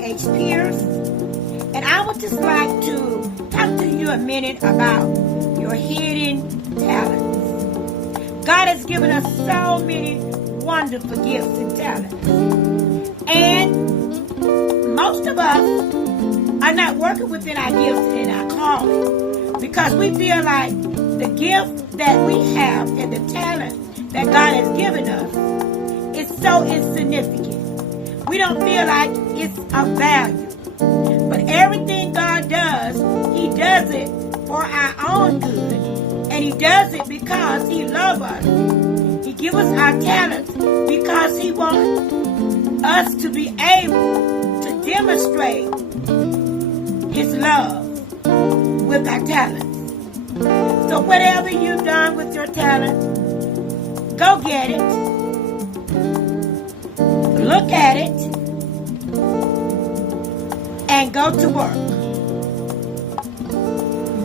A.H. Pierce, and I would just like to talk to you a minute about your hidden talents. God has given us so many wonderful gifts and talents, and most of us are not working within our gifts and our calling because we feel like the gift that we have and the talent that God has given us is so insignificant. We don't feel like it's of value. But everything God does, He does it for our own good. And He does it because He loves us. He gives us our talents because He wants us to be able to demonstrate His love with our talents. So whatever you've done with your talent, go get it. Look at it. And go to work.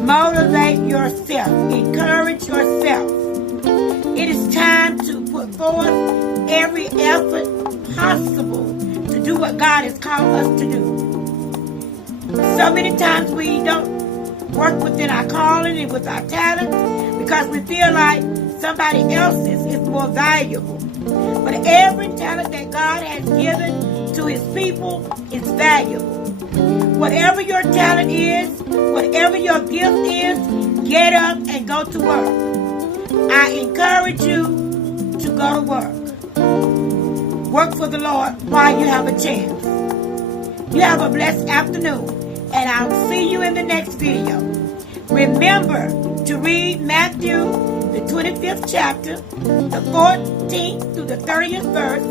Motivate yourself. Encourage yourself. It is time to put forth every effort possible to do what God has called us to do. So many times we don't work within our calling and with our talents because we feel like somebody else's is more valuable. But every talent that God has given to His people is valuable. Whatever your talent is, whatever your gift is, get up and go to work. I encourage you to go to work. Work for the Lord while you have a chance. You have a blessed afternoon, and I'll see you in the next video. Remember to read Matthew, the 25th chapter, the 14th through the 30th verse,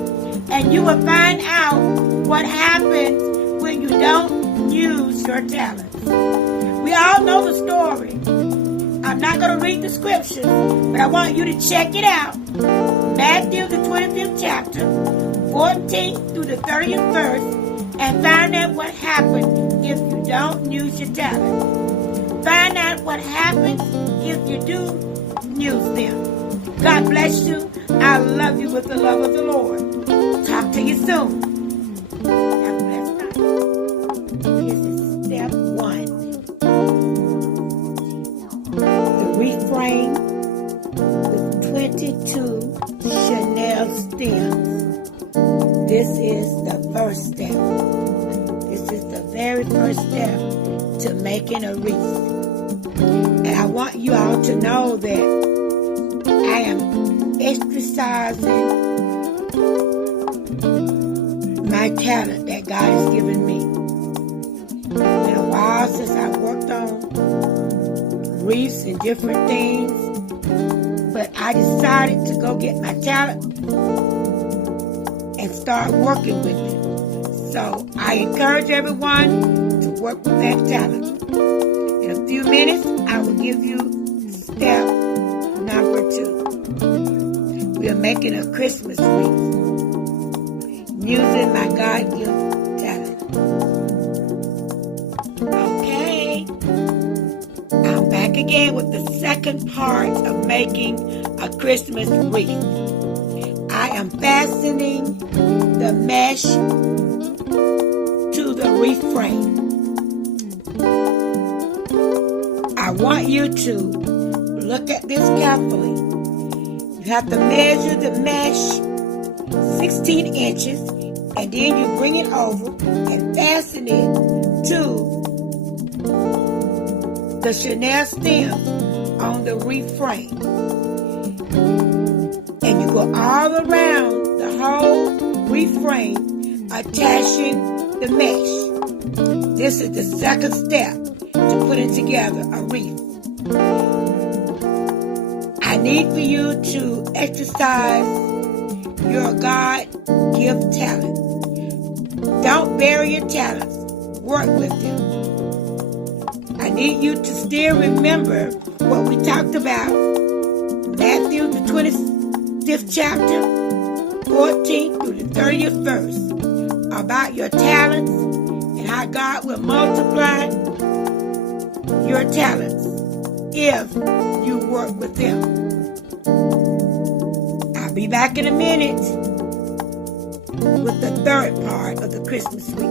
and you will find out what happens when you don't use your talents. We all know the story. I'm not going to read the scriptures, but I want you to check it out. Matthew, the 25th chapter, 14th through the 30th verse, and find out what happens if you don't use your talent. Find out what happens if you do use them. God bless you. I love you with the love of the Lord. Talk to you soon. Have a blessed night. This is step 1. The reframe with 22 Chanel stems. This is the first step. This is the very first step to making a wreath. And I want you all to know that I am exercising my talent that God has given me. It's been a while since I worked on wreaths and different things, but I decided to go get my talent and start working with it. So I encourage everyone to work with that talent. In a few minutes, I will give you step number 2. We are making a Christmas wreath using my God-given talent. Okay, I'm back again with the second part of making a Christmas wreath. I am fastening the mesh to the wreath frame. I want you to look at this carefully. You have to measure the mesh 16 inches, and then you bring it over and fasten it to the Chanel stem on the wreath frame. And you go all around the whole wreath frame attaching the mesh. This is the second step to putting together a wreath. I need for you to exercise your God-given talent. Don't bury your talents. Work with them. I need you to still remember what we talked about. Matthew, the 25th chapter, 14th through the 30th verse, about your talents and how God will multiply your talents if you work with them. I'll be back in a minute with the third part of the Christmas week.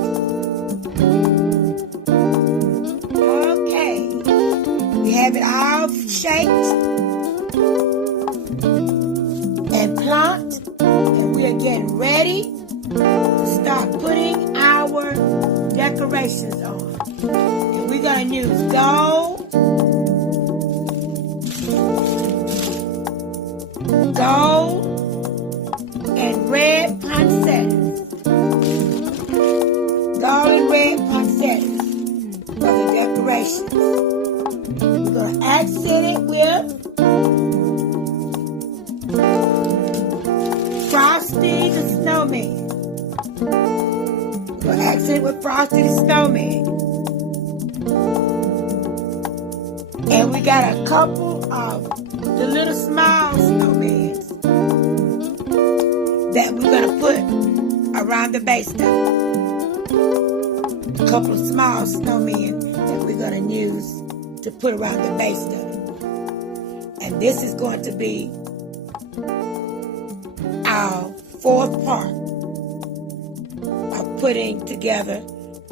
have it all shaped and plumped, and we are getting ready to start putting our decorations on. And we're going to use gold and red poinsettias. Gold and red poinsettias for the decorations. We're going to accent it with Frosty the Snowman. We're going to accent it with Frosty the Snowman. And we got a couple of the little small snowmen that we're going to put around the base of it. A couple of small snowmen that we're going to use to put around the base of it. And this is going to be our fourth part of putting together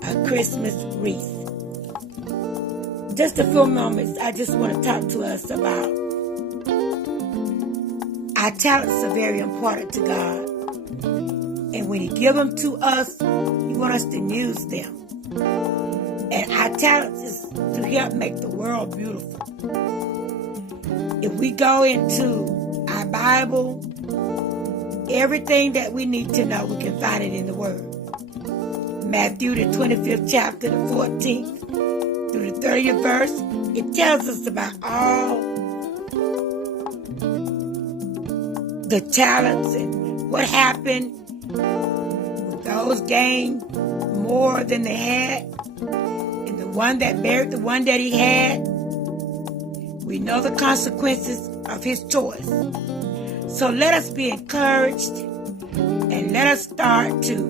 a Christmas wreath. Just a few moments, I just want to talk to us about our talents are very important to God. And when He gives them to us, He wants us to use them. And our talents is to help make the world beautiful. If we go into our Bible, everything that we need to know, we can find it in the Word. Matthew, the 25th chapter, the 14th through the 30th verse, it tells us about all the talents and what happened with those gained more than they had, and the one that buried the one that he had. We know the consequences of his choice. So let us be encouraged and let us start to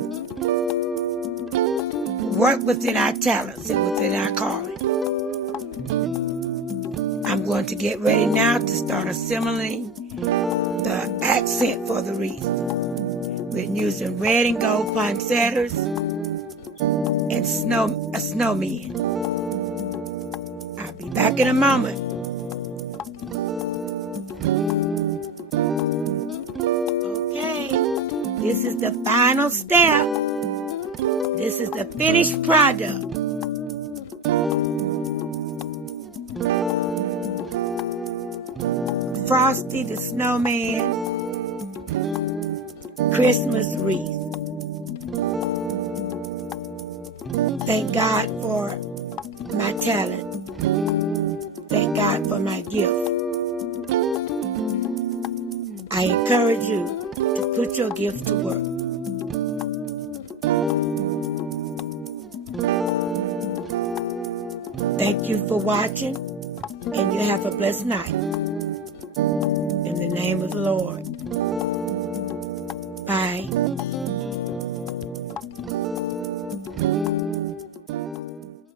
work within our talents and within our calling. I'm going to get ready now to start assembling the accent for the wreath. We're using red and gold poinsettias and snowmen. I'll be back in a moment. Okay, this is the final step. This is the finished product. Frosty the Snowman Christmas wreath. Thank God for my talent. Thank God for my gift. I encourage you to put your gift to work. Thank you for watching, and you have a blessed night. In the name of the Lord. Bye.